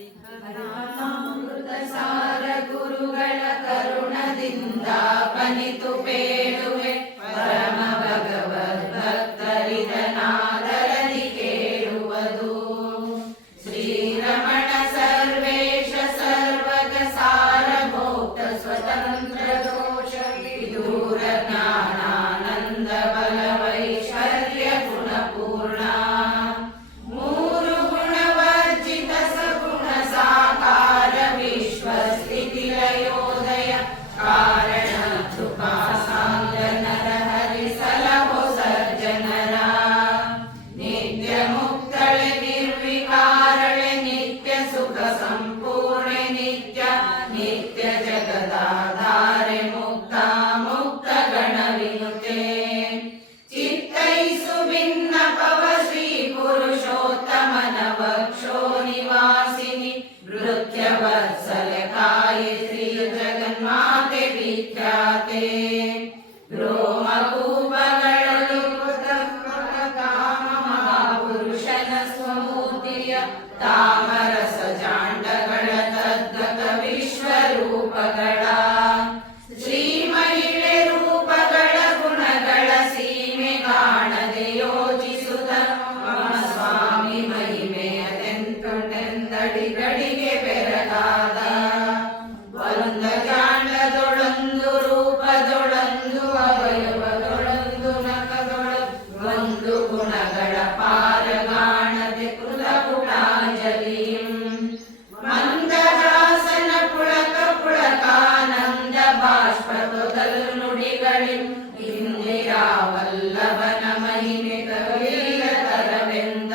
ಹರಿಕಥಾಮೃತ ಸಾರ ಗುರುಗಳ ಕರುಣದಿಂದ ಪನಿತು ಬೇಡುವೆ ಪರಮ ಭಗವದ್ಭಕ್ತರಿದನಾದರದಿ ಕೇಳುವುದು. ಶ್ರೀರಮಣ ಸರ್ವೇಶ ಸರ್ವಗ ಸಾರಭೋಕ್ತ ಸ್ವತಂತ್ರ ದೋಷ ವಿದೂರ ಜ್ಞಾನಾನಂದ ಬಲವೈಶ್ವರ್ಯ ಗುಣಪೂರ್ಣ ಮೂರು ಗುಣವರ್ಜಿತ ಸಗುಣ ಸಾಕಾರ ವಿಶ್ವಸ್ಥಿತಿಲಯೋದಯ ಕಾರಣ ಕೃಪಾ ಸಾಂಗ ನರಹರಿ ಸಲಹೋ ಸಜ್ಜನರ ನಿತ್ಯ ಮುಕ್ತಳೆ ನಿರ್ವಿಕಾರಳೆ ನಿತ್ಯ ಸುಖ ಸಂಪೂರ್ಣೆ ನಿತ್ಯ ನಿತ್ಯ ಜಗದಾಧಾರೆ ಮುಕ್ತ ಮುಕ್ತ ಗಣ ವಿನುತೆ ಚಿತ್ತೈಸು ಭಿನ್ನಪವ ಶ್ರೀ ಪುರುಷೋತ್ತಮನ ವಕ್ಷೋ ನಿವಾಸಿನಿ ನೃತ್ಯ ವತ್ಸಲ ಕಾಯೆ ಶ್ರೀ ಜಗನ್ಮಾತೆ ವಿಖ್ಯಾತೆ ರೋಮಕೂಪಗಳಲು ಕಾಮ ಮಹಾಪುರುಷನ ಸ್ವಮೂರ್ತಿಯ ತಾಮರಸ ಜಾಂಡಗಳ ತದ್ಗತ ವಿಶ್ವರೂಪಗಳ ಶ್ರೀ ಮಹಿಳೆ ರೂಪಗಳ ಗುಣಗಳ ಸೀಮೆ ಕಾಣದೆ ಯೋಚಿಸುತ್ತ ಮಮ ಸ್ವಾಮಿ ಮಹಿಮೆಯದೆಂತುಂಡೆಂದಡಿಗಡಿಗೆ ಬೆರಗಾದ ಒಂದ ಜಾಂಡದೊಳೊಂದು ರೂಪದೊಳೊಂದು ಅವಯವದೊಳೊಂದು ನಖದೊಳೊಂದು ಗುಣಗಳ ಪಾರಗಾಣದೆ ಕೃತಪುಟಾಂಜಲಿಂ ಮಂದಹಾಸನ ಪುಳಕ ಪುಳಕಾನಂದ ಬಾಷ್ಪದೊದಲು ನುಡಿಗಳಿಂ ಇಂದಿರಾವಲ್ಲಭನ ಮಹಿಮೆ ಕವೀರತರವೆಂದ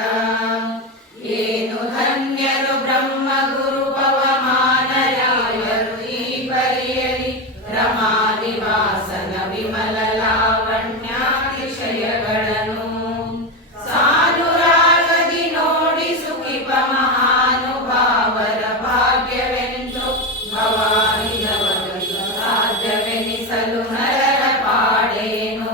ಏನು ಧನ್ಯರು ಬ್ರಹ್ಮ ಗುರು ಪವಮಾನರಾಯರು ಈ ಪರಿಯಲಿ ರಮಾ ನಿವಾಸನ ವಿಮಲ ಲಾವಣ್ಯಾತಿಶಯಗಳನ್ನು ಸಾನುರಾಗದಿ ನೋಡಿ ಸುಖಿಪ ಮಹಾನುಭಾವರ ಭಾಗ್ಯವೆಂದು ಭವಾನಿದವರಿಗೆ ಸಾಧ್ಯವೆನಿಸಲು ನರರ ಪಾಡೇನು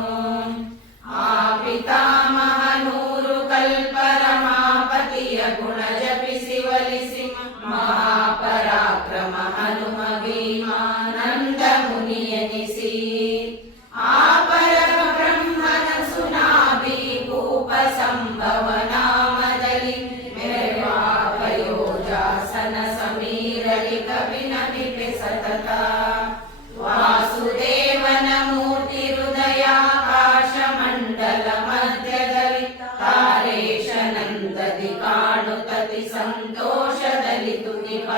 ಆ ಪಿತಾಮಹ ನೂರು ಕಲ್ಪ ರಮಾಪತಿಯ ಗುಣ ಜಪಿಸಿ ಒಲಿಸಿ ಮಹಾಪರಾಕ್ರಮ ಹನುಮ ಭೀಮಾನಂದ ಮುನಿಯನಿಸಿ ಆ ಪರಮ ಬ್ರಹ್ಮನ ಸುನಾಭಿ ಭೂಪ ಸಂಭವ ನಾಮದಲ್ಲಿ ಮೆರವಾಪಯೋಜಾಸನ ಸಮೀರಲಿ ಕವಿನಮಿಪೆ ಸತತ ವಾಸುದೇವನ ಮೂರ್ತಿ ಹೃದಯಾಕಾಶ ಮಂಡಲ ಮಧ್ಯದಲ್ಲಿ ತಾರೇಶನಂದದಿ ಕಾಣುತತಿ ಸಂತೋಷದಲ್ಲಿ ತುನಿಪ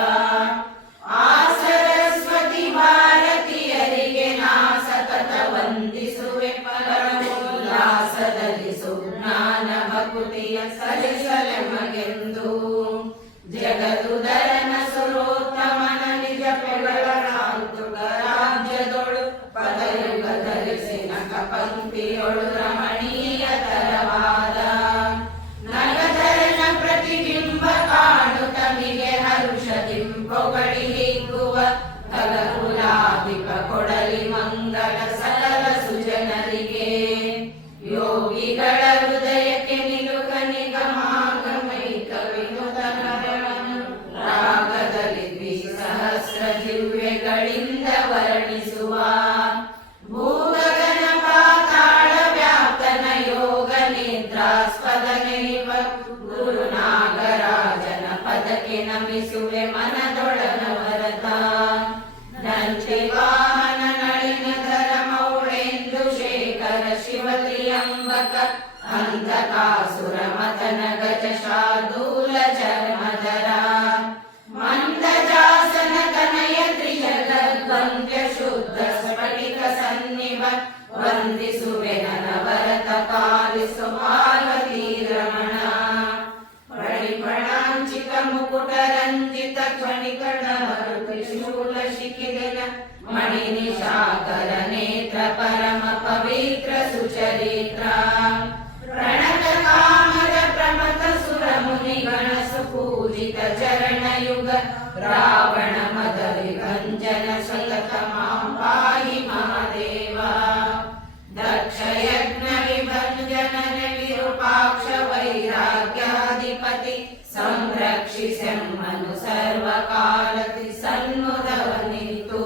ಆ ಸರಸ್ವತಿ ಭಾರತೀಯರಿಗೆ ನಾ ಸತತ ವಂದಿಸುವೆ ಪರಮೋಲ್ಲಾಸದಲ್ಲಿ ಸುಜ್ಞಾನ ಭಕುತಿಯ ಸಲಿಸಲೆಮಗೆಂದು ಜಗದುದರನ ಸುರೋತ್ತಮನ ನಿಜ ಪೆಗಳ ರಾಜ್ಯದೊಳು ಪದಯುಗ ಧರಿಸಿನ ಕಪಂಕ್ತಿಯೊಳು ರಮಣೀಯ ತರವಾದ ನಗಧರನ ಪ್ರತಿಬಿಂಬ ಕಾಣುತ್ತ ಮಿಗೆ ಹರುಷದಿಂ ಪೊಗಳಿ ಹಿಗ್ಗುವ ಕಲಕುಲಾಧಿಪ ಕೊಡಲಿ ಮಂಗಲ ಸಕಲ ಸುಜನರಿಗೆ ಯೋಗಿಗಳ ಹೃದಯಕ್ಕೆ ನಿಲುಕ ನಿಗಮಾಗಮೈಕ ವಿನುತನಗಳನ್ನು ರಾಗದಲ್ಲಿ ದ್ವಿಸಹಸ್ರ ದಿವ್ಯಗಳಿಂದ ವರ್ಣಿಸುವ ಭೂಗಗನ ಪಾತಾಳ ವ್ಯಾಪ್ತನ ಯೋಗ ನಿದ್ರಾಸ್ಪದನೆಯುವ ಗುರುನಾಗರಾಜನ ಪದಕ್ಕೆ ನಮಿಸುವೆ ಮನದೊಳನವರತ ನಂಚಿ ವಾಹನ ನಳಿನಧರ ಮೌಳೇಂದು ಶೇಖರ ಶಿವತ್ರಿಯಂಬಕ ಅಂಧಕಾಸುರ ಮತನ ಗಜ ಶಾರ್ದೂಲ ಚರ್ಮಧರ ಮಂದಜಾಸನ ತನಯ ತ್ರಿಜಗದ್ವಂದ್ಯ ಶುದ್ಧ ಸ್ಫಟಿಕ ಸನ್ನಿಭ ವಂದಿಸುವೆ ನನವರತ ಪಾಲಿಸು ಪಾರ್ವತೀ ರಮಣ ಪರಿಪಣಾಂಚಿತ ಮುಕುಟ ರಂಜಿತ ಕ್ಷಣಿಕಣ ತ್ರಿಶೂಲ ಶಿಖಿದನ ಮಣಿ ನಿಶಾಕರ ನೇತ್ರ ಪರಮ ಪವಿತ್ರ ಸುಚರಿತ್ರ ಪ್ರಣತ ಕಾಮದ ಪ್ರಮಥ ಸುರ ಮುನಿಗಣ ಸುಪೂಜಿತ ಚರಣ ಯುಗ ರಾವಣ ಮದ ವಿಭಂಜನ ಸತತ ಮಾಂ ಪಾಹಿ ಮಹಾದೇವ ದಕ್ಷ ಯಜ್ಞ ವಿಭಂಜನ ವಿರೂಪಾಕ್ಷ ವೈರಾಗ್ಯಾಧಿಪತಿ ಸಂರಕ್ಷ ರಕ್ಷಿಸೆಮ್ಮನು ಸರ್ವಕಾಲದಿ ಸನ್ನುದವನಿತ್ತು.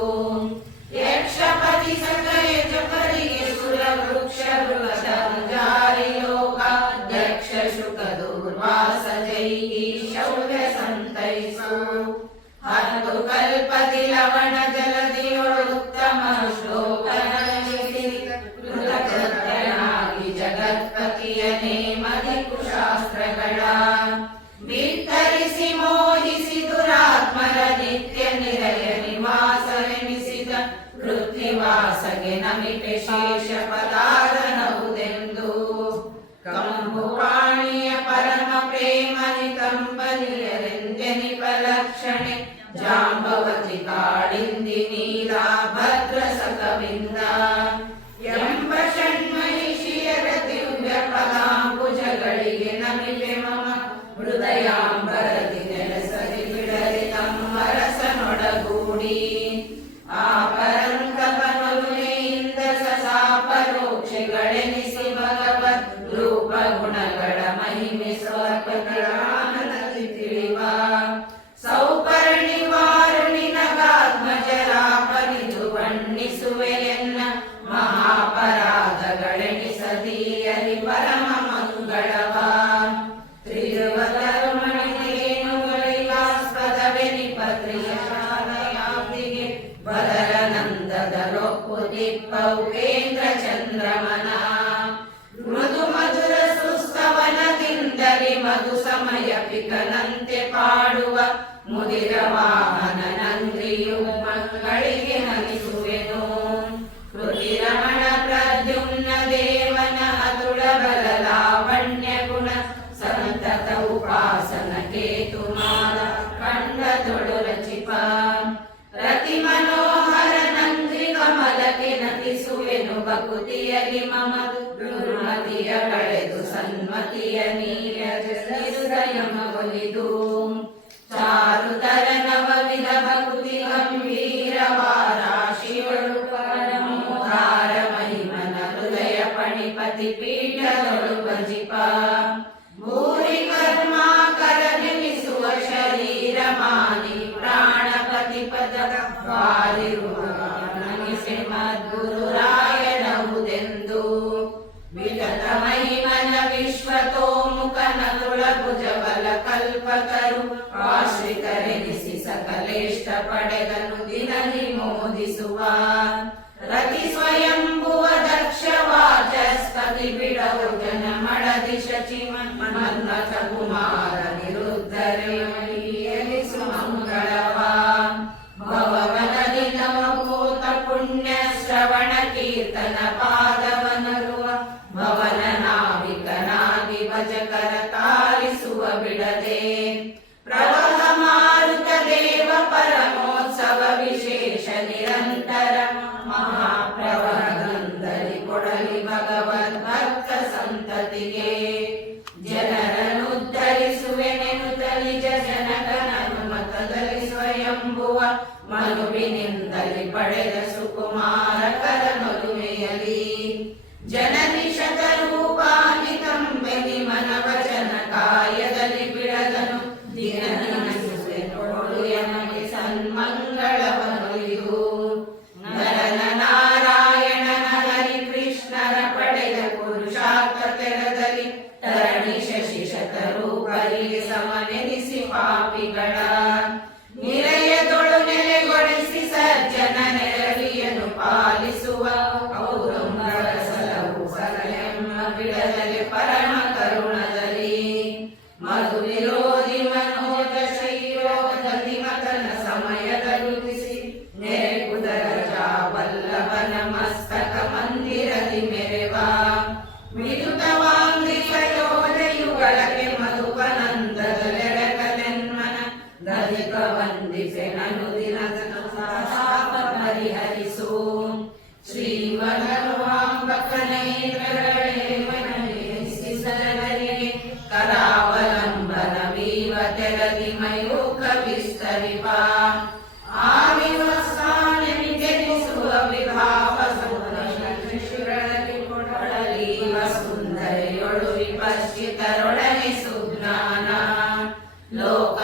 ಯಕ್ಷಪತಿ ಸಕಯಜಪರಿಗೆ ಸುರ ವೃಕ್ಷ ಮೃಗದ ಜಾರಿ ಲೋಕಾಧ್ಯಕ್ಷ ಶುಕ ದುರ್ವಾಸ ಜೈಗಿ ಶೌರ್ಯ ಸಂತೈಸು. 10 ಕಲ್ಪದಿ ಲವಣ ಜಲದಿಯೊಳು ಉತ್ತಮ ಶ್ಲೋಕ ಕೃತಕೃತ್ಯನಾಗಿ ಜಗತ್ಪತಿಯ ನೇಮದಿ ಕುಶಾಸ್ತ್ರಗಳ ಬಿತ್ತರಿಸಿ ಮೋಹಿಸಿ ದುರಾತ್ಮರ ನಿತ್ಯ ನಿರಯ ನಿವಾಸವೆನಿಸಿದ ಪೃಥ್ವಿವಾಸಗೆ ನಮಿಪೆ ಶೇಷ ಪದಾರನವುದೆಂದು. ಕಂಬುವಾಣಿಯ ಪರಮ ಪ್ರೇಮ ನಿಕಂಬನಿಯರೆಂದೆನಿಪ ಲಕ್ಷಣೆ ಜಾಂಬವತಿ ಕಾಳಿಂದಿ ನೀಲಾ ಭದ್ರ ಸಕವಿಂದ ಎಂಬ ಷಣ್ಮಹಿಷಿಯರ ದಿವ್ಯ ಪದಾಂಬುಜಗಳಿಗೆ ನಮಿಪೆ ಮಮ ಹೃದಯಾಂಬರದಿ ನೆಲೆಸದಿ ಬಿಡರಿ ನಮ್ಮ ರಸನೊಡಗೂಡಿ. ಆ ಪರಂಕಪನುಲೆಯಿಂದ ಸಸಾ ಪರೋಕ್ಷೆಗಳೆನಿಸಿ ಭಗವದ್ ರೂಪ ಗುಣಗಳ ಮಹಿಮೆ ಸ್ವರ್ಪತಿರಾನದಿ ತಿಳಿವ. ಸೌಪರ್ಣಿ ವಾರುಣಿ ನಗಾತ್ಮಜರಾಪನಿದು ಬಣ್ಣಿಸುವೆಯನ್ನ ಮಹಾಪರಾಧಗಳೆಣಿಸದೀಯಲಿ ಪರಮ ಮಂಗಳವ. ತ್ರಿರುವಧರ್ಮಣಿರೇಣುಗಳಿಗಾಸ್ಪದವೆನಿಪ ತ್ರಿಶಾಲಯಾಬ್ದಿಗೆ ಬದಲನಂದದ ರೊಪ್ಪು ದಿಪ್ಪ ಉಪೇಂದ್ರ ಚಂದ್ರಮನ. ಮೃದು ಮಧುರ ಸುಸ್ತವನದಿಂದಲಿ ಮಧು ಸಮಯ ಪಿಕನಂತೆ ಪಾಡುವ ಮುದಿರ ವಾಹನ ನಂದ್ರಿಯು ಮಂಗಳಿಗೆ ನಮಿಸುವೆನು. ಕೃತಿರಮಣ ಪ್ರದ್ಯುಮ್ನ ದೇವನ ಅತುಳ ಬಲ ಲಾವಣ್ಯ ಗುಣ ಸಂತತ ಉಪಾಸನ ಕೇತುಮಾಲ ಕಂಡದೊಳು ರಚಿಪ. ರತಿ ಮನೋಹರ ನಂದ್ರಿ ಕಮಲಕ್ಕೆ ನತಿಸುವೆನು ಭಕುತಿಯಲಿ ಮಮ ದುರ್ಮತಿಯ ಕಳೆದು ಸನ್ಮತಿಯ ನೀಯ ಹೃದಯಮ ಒಲಿದು. ಚಾರುತರ ನವವಿಧ ಭಕುತಿ ಗಂಭೀರವಾರಾಶಿಯೊಳು ಪರಮೋದಾರ ಮಹಿಮನ ಹೃದಯ ಪಣಿಪತಿ ಪೀಠದೊಳು ಭಜಿಪ. ಭೂರಿ ಕರ್ಮಾಕರ ನೆನೆಸುವ ಶರೀರ ಮಾನಿ ಪ್ರಾಣಪತಿ ಪದ ವಾರಿರುವ ನಮಿಸೆ ಮದ್ಗುರುರಾಯನವುದೆಂದು. ವಿಗತ ಮಹಿಮನ ವಿಶ್ವತೋಮುಖನ ತುಳಭುಜಬಲ ಕಲ್ಪತರು ಆಶ್ರಿತರೆನಿಸಿ ಸಕಲೇಷ್ಟ ಪಡೆದನು ದಿನ ನಿಮೋದಿಸುವ. ರತಿ ಸ್ವಯಂಭುವ ದಕ್ಷ ವಾಚಸ್ಪತಿ ಬಿಡವು ಜನ ಮಡದಿ ಶಚಿ ಮನ್ಮಥ ಕುಮಾರ ನಿರುದ್ಧರೆಯಲಿಸು ಮಂಗಳವ. ಭವವನದಿ ನವಭೂತ ಪುಣ್ಯ ಶ್ರವಣ ಕೀರ್ತನ ಪಾದವನರುವ ಭವನ ನಾವಿಕನಾಗಿ ಭಜಕರ ತಾರಿಸುವ ಬಿಡದೆ. ಪ್ರವಹ ಮಾರುತ ದೇವ ಪರಮೋತ್ಸವ ವಿಶೇಷ ನಿರಂತರ ಮಹಾಪ್ರವಹದಂದಲಿ ಕೊಡಲಿ ಭಗವದ್ ಭಕ್ತ ಸಂತತಿಗೆ. ಜನರನ್ನುದ್ಧರಿಸುವೆನೆನುತಲಿ ಜನಕನನುಮತದಲ್ಲಿ ಸ್ವಯಂಭುವ ಮನುವಿನಿಂದಲಿ ಪಡೆದ ಸುಕುಮಾರ ಕರನೊಲುಮೆಯಲಿ. ಜನನಿ ಶತರೂಪಾನಿ ಕಂಬೆನಿ ಮನವಚನ ಕಾಯದಲ್ಲಿ ಬಿಡದನು ದಿನನಿಸುವೆನೋಡು ಎನಗೆ ಸನ್ಮಂಗಳವನುಲಿದು. ನರನ ನಾರಾಯಣನ ಹರಿ ಕೃಷ್ಣರ ಪಡೆದ ಪುರುಷಾರ್ಥ ತೆರದಲ್ಲಿ ತರಣಿ ಶಶಿ ಶತರೂಪರಿಗೆ ಸಮನೆನಿಸಿ ಪಾಪಿಗಳ ನಿರಯದೊಳು ನೆಲೆಗೊಳಿಸಿ ಸಜ್ಜನ ನೆರಳಿಯನ್ನು ಪಾಲಿಸುವ. ಔರಂಗರ ಸಲವು ಸಲಎಮ್ಮ ಬಿಡದಲೆ ಪರಮ ಕರುಣದಲ್ಲಿ. ಮಧು ವಿರೋಧಿ ಮನೋಜ ಶೈರೋಗದಲ್ಲಿ ಮತನ ಸಮಯದ ರುಚಿಸಿ ನೆರೆ ಕುದರ ಜಾವಲ್ಲಭನ ಮಸ್ತಕ ಮಂದಿರದಿ ಮೆರೆವ. ವಿದುತವಾಂಗ್ರಿಕ ಯೋಜಯುಗಳಕ್ಕೆ ಮಧುಪನಂದದಲೆರಕಲೆನ್ಮನ ದಧಿಕ ವಂದಿಸೆ ನನುದಿನ ಶಾಪ ಪರಿಹರಿಸು. ಶ್ರೀವಧರ್ವಾಂಬಕನೇತ್ರಗಳಿಗೆ ಕರಾವಲಂಬನವೀವ ತೆರದಿ ಮಯೂಕ ವಿಸ್ತರಿಪ. ಆವಿವಸ್ಥಾನೆನಿಸುವ ವಿಭಾವ ಶಿಶುಗಳಲ್ಲಿ ಕೊಡಲೀವ ಸುಂದರಿಯೊಳು ವಿಪಶ್ಚಿತರೊಡನೆ ಸುಜ್ಞಾನ. ಲೋಕ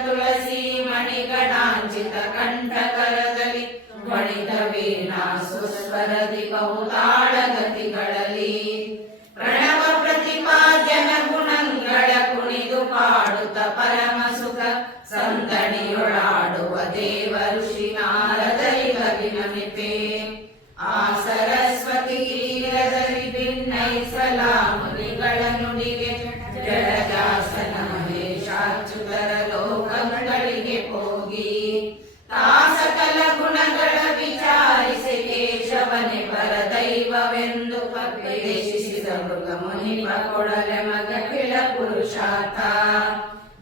ತುಳಸಿ ಮಣಿಗಣಾಂಚಿತ ಕಂಠಕರದಲ್ಲಿ ಗಣಿತ ವೀಣಾ ಸುಸ್ವರದಿ ಬಹುತಾಳ ಗತಿಗಳಲ್ಲಿ ಪ್ರಣವ ಪ್ರತಿಪಾದ್ಯನ ಗುಣಗಳ ಕುಣಿದು ಪಾಡುತ್ತ ಪರಮ ಸುಖ ಸಂದಣಿಯೊಳಾಡುವ ದೇವ ಋಷಿ ನಾರದರಿಗಭಿನಮಿಪೆ. ಆ ಸರಸ್ವತಿ ತೀರದಲ್ಲಿ ಭಿನ್ನೈಸಲ ಮುನಿಗಳ ನುಡಿಗೆ ಜಡಜಾಸನ ಮಹೇಶಾಚ್ಯುತರ ಲೋಕಗಳಿಗೆ ಹೋಗಿ ತಾ ಸಕಲ ಗುಣಗಳ ವಿಚಾರಿಸಿ ಕೇಶವನೆ ಪರದೈವವೆಂದು ಪ್ರವೇಶಿಸಿದ ಮೃಗ ಮುನಿಪ ಕೊಡಲೆ ಮಗ ಕಿಳ ಪುರುಷಾರ್ಥ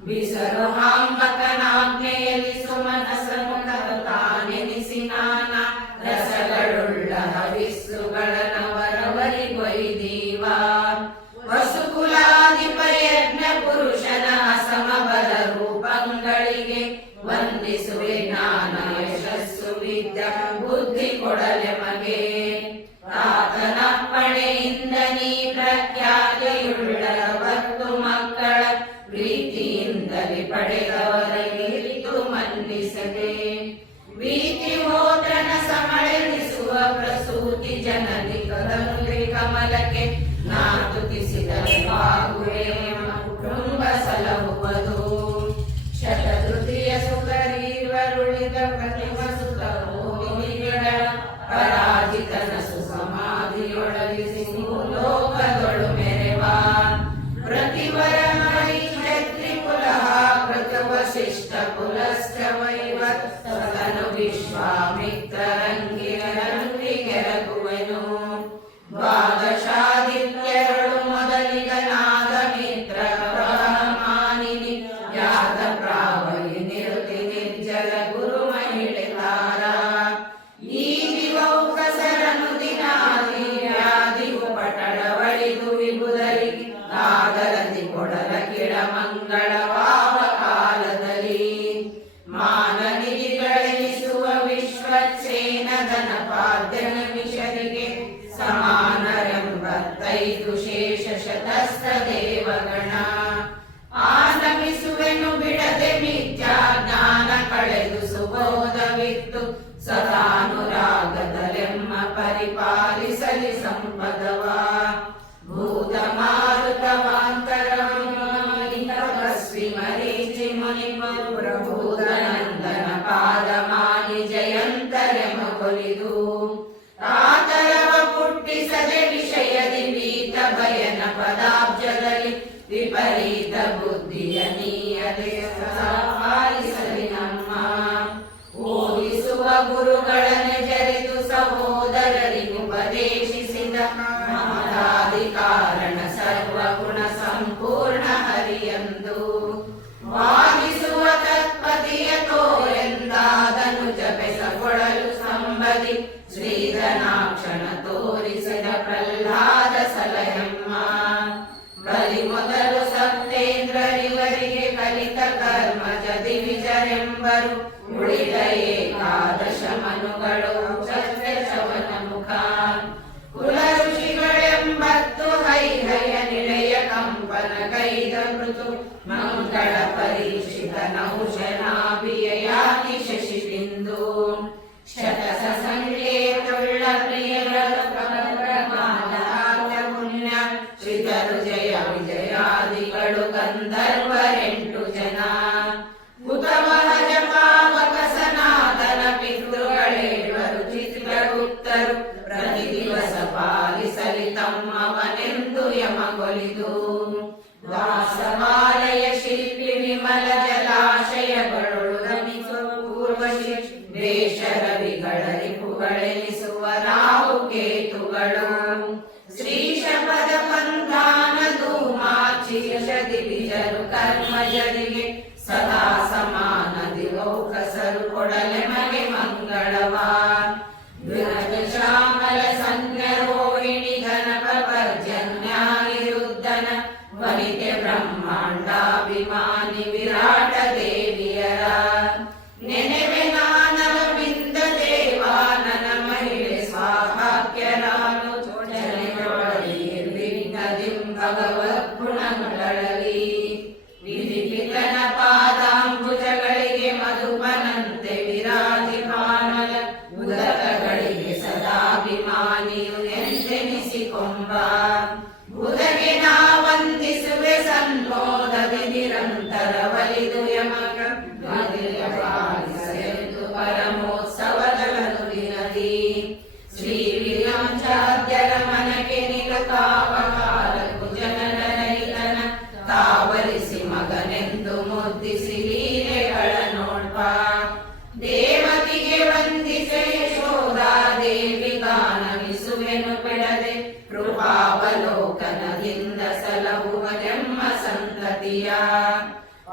ಬಿಸರು ಹಾಂಬಕನಾಜ್ಞೆಯಲ್ಲಿ ಸುಮನಸ ಮುಖದ ತಾನೆನಿಸಿ ನಾನಾ ರಸಗಳುಳ್ಳ ಹವಿಸ್ಸುಗಳ ನವರವರಿಗೊಯ್ದೀವ ವಸುಕುಲಾಧಿಪ ಯಜ್ಞ ಪುರುಷನ ಸಮಬಲ ರೂಪಗಳಿಗೆ ವಂದಿಸುವೆ ಜ್ಞಾನ ಯಶಸ್ಸು ವಿದ್ಯಾ ಬುದ್ಧಿ ಕೊಡಲೆ ಮಗೆ ತಾತನಪ್ಪಣೆಯಿಂದ ನೀ ಪ್ರಖ್ಯಾತಿಯುಳ್ಳ ಭಕ್ತು ಮಕ್ಕಳ ಪ್ರೀತಿಯಿಂದಲೇ ಪಡೆದವರಿಗಿರಿತು ಮನ್ನಿಸದೆ ವೀತಿ ಹೋತ್ರನ ಸಮಳೆನಿಸುವ ಪ್ರಸೂತಿ ಜನನಿ ಕದನುರಿ ಕಮಲಕ್ಕೆ ನಾತುತಿಸಿದರೆ ಬಾಗುವೆ ಕುಟುಂಬ ಸಲಹುವುದು ಶತತೃತೀಯ ಸುಖರೀರ್ವರುಳಿದ ಪ್ರತಿಮ ಸುತ ಭೂಮಿಗಳ ಪರಾಜಿತನ ಸುಸಮಾಧಿಯೊಳಗಿಸಿ ಲೋಕದೊಳು ಮೆರೆವ ಪ್ರತಿವರ ವಶಿಷ್ಠ ಪುಲಶ್ಚ ವೈವತ್ಸನು ವಿಶ್ವಾಮಿತ್ರರಂಗಿರಗುವೆನು ದ್ವಾದಶಾದಿತ್ಯರು ಮೊದಲಿಗನಾದ ಮಿತ್ರ ಮಾನಿನಿ ಯಾದ ಪ್ರಾವಯಿ ನಿರುತಿ ನಿರ್ಜಲ ಗುರು ಮಹಿಳೆ ತಾರ ಈ ದಿವೌಕಸರನು ದಿನಾದಿ ವ್ಯಾಧಿಯು ಪಟಳವಳಿದು ವಿಬುಧರಿ ನಾಗರತಿ ಕೊಡಲ ಕಿಡ ಮಂಗಳವಾವ ಕಾಲದಲ್ಲಿ ಮಾನನಿಧಿಗಳೆನಿಸುವ ವಿಶ್ವಸೇನದನ ಪಾದ್ಯನ ಮಿಷರಿಗೆ ಸಮಾನರೆಂಬತ್ತೈದು ಶೇಷ ಶತಸ್ಥ ದೇವಗಣ ಆನಮಿಸುವೆನು ಬಿಡದೆ ಮಿಥ್ಯಾ ಜ್ಞಾನ ಕಳೆದು ಸುಬೋಧವಿತ್ತು ಸದಾನುರಾಗದಲೆಮ್ಮ ಪರಿಪಾಲಿಸಲಿ ಸಂಪದವ ಭೂತ ಮಾರುತವಾಂತರಮೀ ಮರೀಚಿ ಮುನಿ ಪ್ರಭೂತನಂದನ ಪಾದಮಾನಿ ಜಯಂತರೆಮ ಕೊಲಿದು ಕಾತರವ ಪುಟ್ಟಿಸದೆ ವಿಷಯದಿ ಭೀತ ಭಯನ ಪದಾಬ್ಜದಲ್ಲಿ ವಿಪರೀತ ಬುದ್ಧಿಯ ನೀಯದೆ ಪಾಲಿಸಲಿ ನಮ್ಮ ಓದಿಸುವ ಗುರುಗಳನ್ನು ಜರಿದು ಸಹೋದರರಿಗುಪದೇಶಿಸಿದ ಮಹದಾಧಿಕಾರಣ ಸರ್ವಗುಣ ಸಂಪೂರ್ಣ ಹರಿಯಂದು ವಾದಿಸುವ ತತ್ಪತಿಯ ತೋರೆಂದಾದನು ಜಪೆಸಗೊಳ್ಳಲು ಸಂಬದಿ ಶ್ರೀಧನಾಕ್ಷಣ ತೋರಿಸಿದ ಪ್ರಹ್ಲಾದ ಸಲಹೆಮ್ಮ ಬಲಿ ಮೊದಲು ಸಪ್ತೇಂದ್ರರಿವರಿಗೆ ಕಲಿತ ಕರ್ಮಜ ದಿವಿಜರೆಂಬರು ಉಳಿದ ಏಕಾದಶ ಮನುಗಳು ಚವನ ಮುಖ ಕುಲ ಋಷಿಗಳೆಂಬತ್ತು ಹೈಹಯ ನಿಳೆಯ ಕಂಪನ ಕೈದ ಮೃತು ಮಂಗಳ ಪರೀಕ್ಷಿತ ನೌಶನಾಭಿಯಾಗಿ ಶಶಿ ಬಿಂದು ಶತಸ ಸಂಕೇತುಳ್ಳ ಪ್ರಿಯರ ಪುಣ್ಯ ಶ್ರೀಧರು ಜಯ ವಿಜಯಾದಿಗಳು ಗಂಧರ್ವರೆಂಟು ಜನ ಕುತವಹಜ ಪಾವಕ ಸನಾತನ ಪಿತೃಗಳೇವರು ಚಿತ್ರಗುಪ್ತರು ಪ್ರತಿ ದಿವಸ ಪಾಲಿಸಲಿ ತಮ್ಮವನೆಂದು ಯಮಗೊಲಿದು ದಾಸವಾಲಯ ಶಿಲ್ಪಿ ವಿಮಲ ಜಲಾಶಯಗಳು ರಮಿಸುವ ಪೂರ್ವಶಿ ದೇಶರವಿಗಳ ರಿಪುಗಳೆನಿಸುವ ರಾಹು ಕೇತುಗಳು ಶ್ರೀಶಪದ ಪಂಥಾನ ಧೂಮಾಚಿಷದಿ ಬಿಜರು ಕರ್ಮಜರಿಗೆ ಸದಾ ಸಮಾನ ದಿವೌಕಸರು ಕೊಡಲೆ ಮಗೆ ಮಂಗಳವ ಶ್ಯಾಮಲ ಸಂಜ್ಞ ರೋಹಿಣಿ ಘನಪ ಪರ್ಜನ್ಯಾನಿರುದ್ಧನ ವನಿತೆ ಬ್ರಹ್ಮಾಂಡಾಭಿಮಾನಿ ವಿರಾಟ ದೇವಿಯರ ನೆನೆವೆ ನಾನವ ಬಿಂದ ದೇವಾನನ ಮಹಿಳೆ ಸ್ವಾಭಾಗ್ಯರಾನು ಭಗವದ್ ಗುಣಗಳಲ್ಲಿ ವಿಧಿಪಿತನ ಪಾದಾಂಬುಜ ದ್ವಿತೀಯ ಪಾಲಿಸಲೆಂದು ಪರಮೋತ್ಸವದ ನುಡಿನದಿ ಶ್ರೀ ವಿರ್ಯಾಂಚಾದ್ಯರ ಮನಕ್ಕೆ ನಿಲುಕಾವ ಕಾಲಕ್ಕೂ ಜನರ ರೈತನ ತಾವಲಿಸಿ ಮಗನೆಂದು ಮುದ್ದಿಸಿ ಲೀಲೆಗಳ ನೋಡ್ಪ ದೇವತಿಗೆ ವಂದಿಸೆ ಯಶೋಧ ದೇವಿ ಗಾನವಿಸುವೆನು ಬಿಡದೆ ಕೃಪಾವಲೋಕನದಿಂದ ಸಲಹುವ ಜನ್ಮ ಸಂತತಿಯ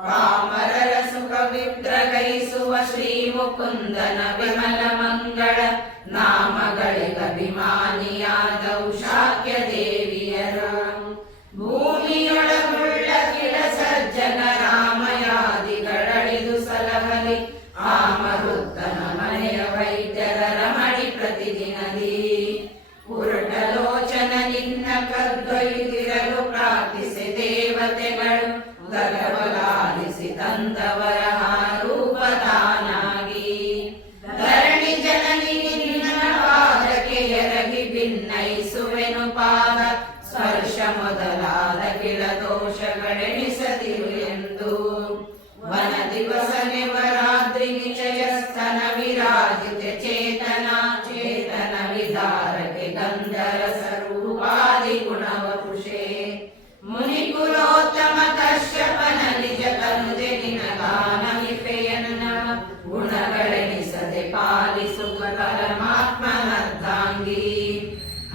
ಪಾಮರರ ಸುಖ ವಿಗ್ರಹಿಸುವ ಶ್ರೀ ಮುಕುಂದನ ವಿಮಲ ಮಂಗಳ ನಾಮಗಳಿಗಭಿಮಾನಿಯಾದವು ಶಾಕ್ಯ ದೇವಿಯರ ಭೂಮಿಯೊಳಗುಳ್ಳ ಕಿಳ ಸಜ್ಜನ ರಾಮಯಾದಿಗಳಳಿದು ಸಲಹಲಿ ಆಮರುತ್ತನ ಮನೆಯ ವೈದ್ಯರ ರಮಣಿ ಪ್ರತಿದಿನದಿ ಪುರುಟಲೋಚನ ನಿನ್ನ ಕದ್ದೊಯ್ದಿರಲು ಪ್ರಾರ್ಥಿಸಿ ದೇವತೆಗಳು ಗರ್ಭಲಾಲಿಸಿ ತಂದವರ ರೂಪದಾನಾಗಿ ಧರಣಿ ಜನನಿ ನಿನ್ನ ಪಾದಕ್ಕೆ ಎರಗಿ ಭಿನ್ನಯಿಸುವೆನು ಪಾದ ಸ್ಪರ್ಶ ಮೊದಲಾದ ಕಿಳ ದೋಷಗಳೆಣಿಸದಿರು ಎಂದು ವನ ದಿವಸ ನಿವರಾತ್ರಿ ನಿಚಯಸ್ಥನ ವಿರಾಜಿತ ಚೇತನ ಚೇತನ ವಿಧಾರಕ್ಕೆ ಗಂಧರ ಸ್ವರೂಪಾದಿ ಗುಣವ ಪುಷೆ ಮುನಿಕುಲೋತ್ತಮ ಕಶ್ಯಪನ ನಿಜ ತನುಜೆ ನಿನಗಾನಮಿಪೆಯನ್ನ ಗುಣಗಳೆನಿಸದೆ ಪಾಲಿಸುವ ಪರಮಾತ್ಮನರ್ಧಾಂಗಿ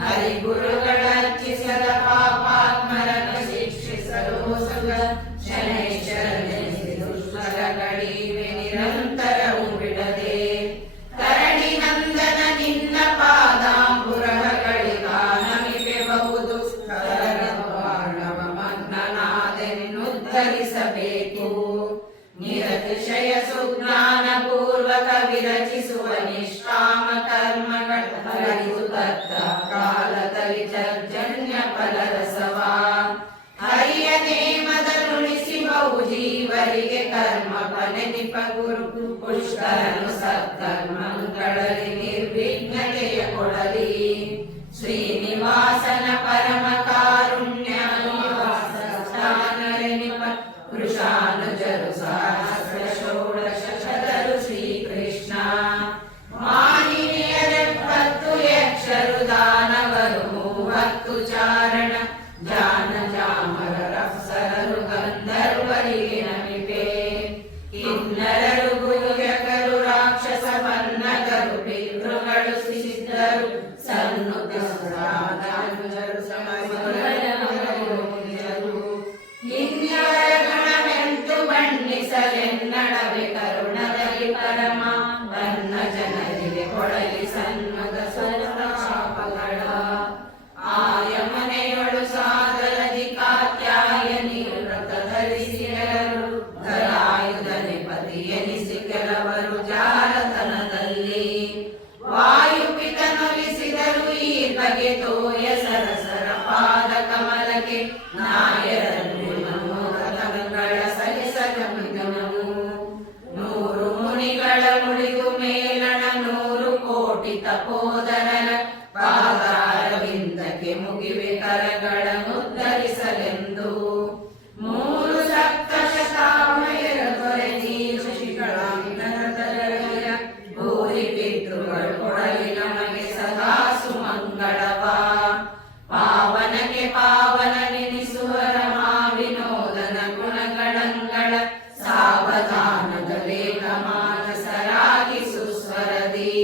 ಹರಿಗುರುಗಳರ್ಚಿಸದ ಪಾಪಾತ್ಮರನ್ನು ಶಿಕ್ಷಿಸಲು ಸುಗ ಶನೈಶ್ವರನೆನಿಸಿ ದುಷ್ಟರಗಳಿವೆ ನಿರಂತರವು ಬಿಡದೆ ತರಣಿ ನಂದನ ನಿನ್ನ ಪಾದಾಂಬುರಗಳಿಗಾನಮಿಪೆ ಬಹುದು ಮಗ್ನನಾದೆನ್ನುದ್ಧರಿಸಬೇಕು ನಿರತಿಶಯ ಸುಜ್ಞಾನ ಪೂರ್ವಕ ವಿರಚಿಸುವ ನಿಷ್ಕಾಮ ಕರ್ಮಗಳು ತತ್ತ ಕಾಲದ ವಿಚರ್ಜನ್ಯ ಫಲರಸವ ಹರಿಯ ನೇಮದ ನುಡಿಸಿ ಬಹು ಜೀವರಿಗೆ ಕರ್ಮ ಫಲೆನಿಪ ಗುರು ಪುಷ್ಕರನು ಸತ್ಕರ್ಮಗಳಲ್ಲಿ ನಿರ್ವಿಘ್ನತೆಯ ಕೊಡಲಿ ಶ್ರೀನಿವಾಸನ ಪರಮ ಕಾರುಣ್ಯ ನಿವಾಸ ಸ್ಥಾನರೆನಿಪ ಕೃಷಾನುಜರು ಸಹಸ್ರ ಷೋಡಶ ಶತರು ಶ್ರೀಕೃಷ್ಣ ಮಾನಿನಿಯರೆಪ್ಪತ್ತು ಯಕ್ಷರು ದಾನವರು 30 ಚಾರಣ ಜಾನ ಜಾಮರ ರಪ್ಸರರು ಗಂಧರ್ವರಿಗೆ ನಮಿಪೆ ಕಿನ್ನರರು ಗುಹ್ಯಕರು ರಾಕ್ಷಸ ಪನ್ನಗರು ಪಿತೃಗಳು ಸಿದ್ಧರು ಸನ್ನುತಿಸುರಾಜರು ಹಿರಿಯರ ಗಣವೆಂತು ಬಣ್ಣಿಸಲೆನ್ನಡವೆ ಕರುಣದಲ್ಲಿ ಪರಮ ಬನ್ನ ಜನರಿಗೆ ಕೊಡಲಿ ಸನ್ಮದ ಸ್ವರಪಾಪಗಳ ಆಯ ಮನೆಯೊಳು ಸಾದರದಿ ಕಾತ್ಯಾಯನಿ ವ್ರತ ಧರಿಸಿದರು ಧರಾಯುಧನೆ ಪತಿ ಎನಿಸಿ ಕೆಲವರು ಜಾರತನದಲ್ಲಿ ವಾಯುಪಿತನೊಲಿಸಿದರು ಈ ಬಗೆ ತೋಯ ಸರಸರ ಪಾದ ಕಮಲಕ್ಕೆ ನಾಯರನ್ನು ಮನೋರಥಗಳ ಸಲಿಸಗಮಿಗನವು 100 ಮುನಿಗಳ ಮುಳಿಗು ಮೇಲಣ 100 ಕೋಟಿ ತಪೋದರರ ಪಾದಾರವಿಂದಕ್ಕೆ ಮುಗಿವೆ ಕರಗಳ ಮುದ್ಧರಿಸಲೆಂದು 3 ಸಪ್ತಶತಾಮಯರ ದೊರೆ ಋಷಿಗಳ ಭೂರಿ ಪಿತೃಗಳು ಕೊಡಲಿ ನಮಗೆ ಸದಾ ಸುಮಂಗಳವ ಪಾವನಕ್ಕೆ ಪಾವನ ನೆನಿಸುವ ರಮಾ ವಿನೋದನ ಗುಣಗಳಂಗಳ ಸಾವಧಾನದ ಲೇಖ ಮಾನಸರಾಗಿ ಸುಸ್ವರದಿ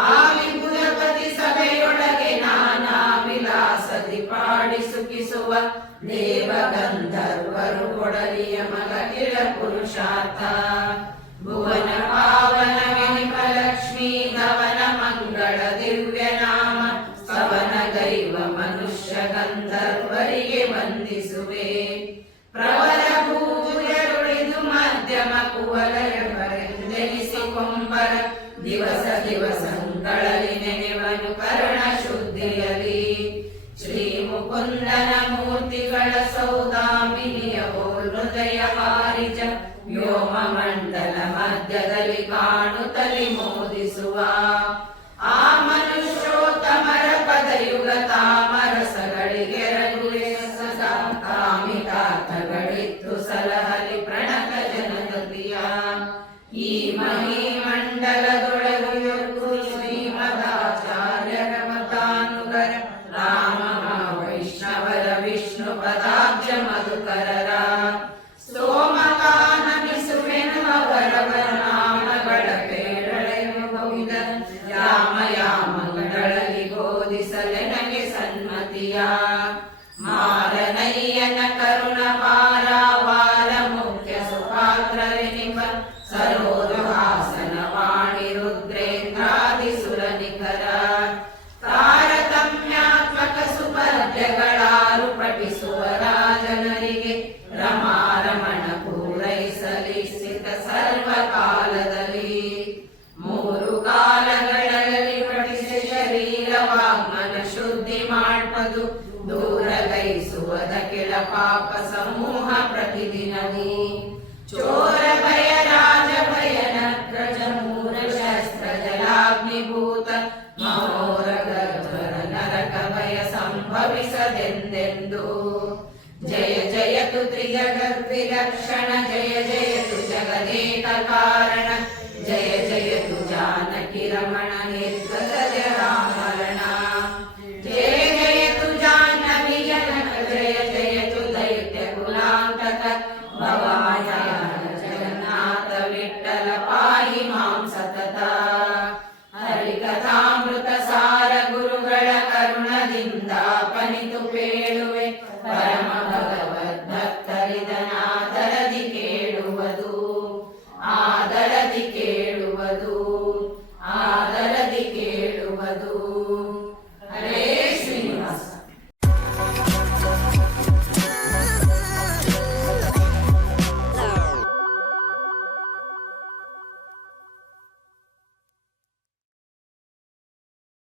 ಆ ವಿಪುಲಪತಿ ಸಭೆಯೊಳಗೆ ನಾನಾ ವಿಲಾಸದಿ ಪಾಡಿ ಸುಖಿಸುವ ದೇವ ಗಂಧರ್ವರು ಕೊಡಲಿಯ ಮಗ ಕಿಳ ಪುರುಷಾರ್ಥ ಭುವನ ಪಾವನ ವಿನಿಪ ಲಕ್ಷ್ಮೀ ಧವನ ಮಂಗಳ ದಿವ್ಯ ನಾಮ ಸ್ತವನ ಗೈವ ಮನುಷ್ಯ ಗಂಧರ್ವರಿಗೆ ವಂದಿಸುವೆ ಪ್ರವರ ಭೂಯರುಳಿದು ಮಧ್ಯಮ ಕುವಲಯರೆಂದೆನಿಸಿ ಕೊಂಬರ ದಿವಸ ದಿವಸಗಳಲ್ಲಿ ನೆನೆವನು ಕರುಣ ಶುದ್ಧಿಯಲಿ ಶ್ರೀ ಮುಕುಂದನ ಮೂರ್ತಿಗಳ ಸೌದಾಮಿನಿಯ ಹೃದಯ ವಾರಿಜ ವ್ಯೋಮ ಮಂಡಲ ಮಧ್ಯದಲ್ಲಿ ಕಾಣುತ್ತಲಿ ಮೋದಿಸುವ ಆ ಮನುಷ್ಯೋತ್ತಮರ ಪದಯುಗ ತಾಮರಸಗಳಿಗೆ ರಘುವೆ ಕಾಮಿತಾರ್ಥಗಳಿತ್ತು ಸಲಹಲಿ ಪ್ರಣತ ಜನತತಿಯ ಈ ಮಹಿಮಂಡಲದೊಳಗಿರುವುದು ಶ್ರೀಮದಾಚಾರ್ಯರ ಮತಾನುಗರ ರಾಮ ವೈಷ್ಣವರ ವಿಷ್ಣು ಪದಾಬ್ಜ ಮಧುಕರರ ಸ್ತೋಮಗಾನಮಿಸುವೆನು ಅವರವರ ನಾಮಗಳ ಪೇರಳೆಯುವುದ ಯಾಮ ಯಾಮಗಳಲ್ಲಿ ಬೋಧಿಸಲೆನಗೆ ಸನ್ಮತಿಯ ಮಾರನಯ್ಯನ ಕರುಣ ಪಾರಾವಾರ ಮುಖ್ಯ ಸುಪಾತ್ರರೆನಿಪ ಸರೋರುಹಾಸನ ವಾಣಿ ರುದ್ರೇಂದ್ರಾದಿ ಸುರನಿಖರ ತಾರತಮ್ಯಾತ್ಮಕ ಸುಪದ್ಯಗಳಾರು ಪಠಿಸುವ ರಾಜನರಿಗೆ ರಮಾರಮಣ ಪೂರೈಸಲಿಸಿತ ಸರ್ವಕಾಲದಲ್ಲಿ ಮೂರು ಕಾಲಗಳಲ್ಲಿ ಪಠಿಸಿ ಶರೀರ ವಾಗ್ಮನ ಶುದ್ಧಿ ಮಾಡ್ಪದು ದೂರಗೈಸುವದ ಕೆಳ ಪಾಪ ಸಮೂಹ ಪ್ರತಿದಿನವೂ ಚೋರ ಭಯ ರಾಜ ಭಯ ನಕ್ರಜ ಮೂರ ಶಸ್ತ್ರ ಜಲಾಗ್ನಿಭೂತ ಮಹೋರ ಗರ್ಭರ ನರಕ ಭಯ ಸಂಭವಿಸದೆಂದೆಂದು ಜಯ ಜಯತು ತ್ರಿಜಗದ್ವಿಲಕ್ಷಣ ಜಯ ಜಯತು ಜಗದೇಕ ಕಾರಣ ಜಯ